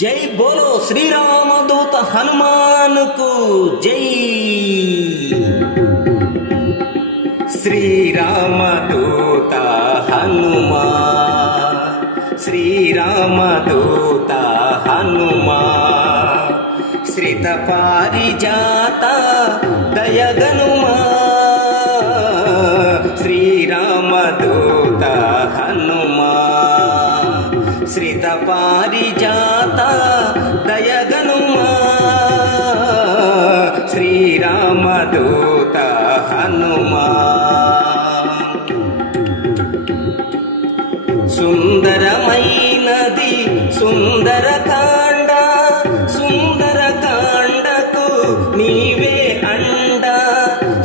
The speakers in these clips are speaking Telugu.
జై బోలో శ్రీరామదూత హనుమానుకు జై. శ్రీరామదూత హనుమా శ్రీరామదూత హనుమా శ్రిత పారిజాత దయగనుమా శ్రిత పారిజాత దయగనుమా. శ్రీరామదూత హనుమా. సుందరమైనది సుందర కాండ సుందర కాండకు నీవే అండ.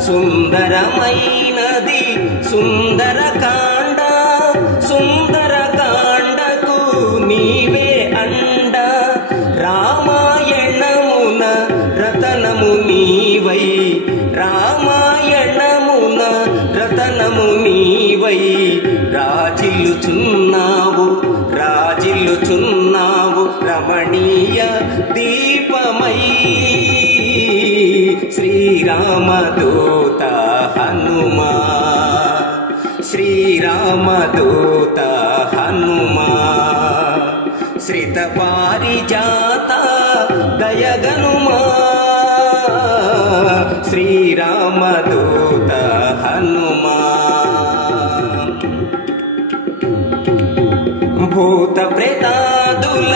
సుందరమైనది సుందర కాండ రామాయణమున రతనము నీవై రాజిల్లుచున్నావు రాజిల్లుచున్నావు రమణీయ దీపమై. శ్రీరామదూత హనుమా శ్రీరామదూత హనుమా. శ్రిత పారిజాత దయగనుమా. శ్రీరామదూత హనుమా. భూత ప్రేతాదుల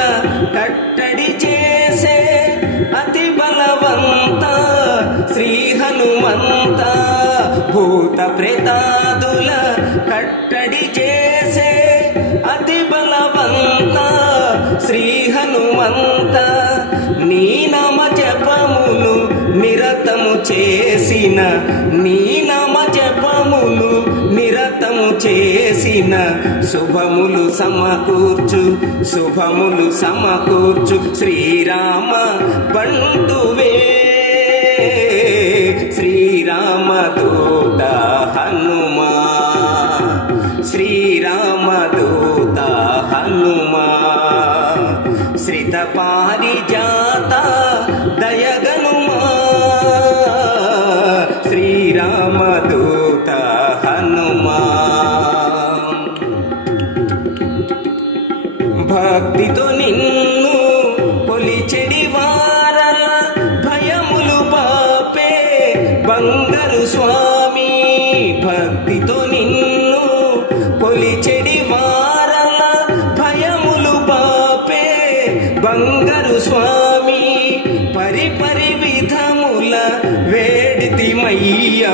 కట్టడి చేసే అతి బలవంత శ్రీ హనుమంత. భూత ప్రేతాదుల కట్టడి చేసే అతి బలవంత శ్రీ హనుమంత. చేసిన నీ నామ జపమును నిరతము చేసిన శుభములు సమకూర్చు శుభములు సమకూర్చు. శ్రీరామ బంధువే శ్రీరామ దూత హనుమా శ్రీరామ దూత హనుమా. శ్రిత పారిజాత దయగన్ శ్రీరామదూత హనుమా భక్తితో నిన్ను పొలిచెడి వారల భయములు పాపే బంగారు స్వామి. భక్తితో నిన్ను పొలిచెడి వారల భయములు పాపే బంగారు స్వామి. పరి పరి విధముల వేడితిమయ్యా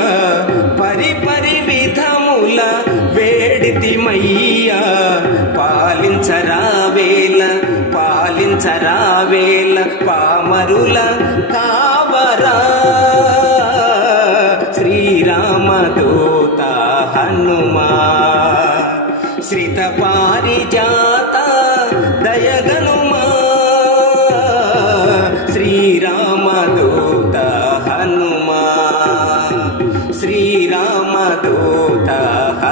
పరిపరి విధముల వేడితిమయ్యా. పాలించరావేల పాలించరావేల పామరుల కావరా శ్రీరామదూత హనుమా. శ్రిత పారిజాత దయగనుమా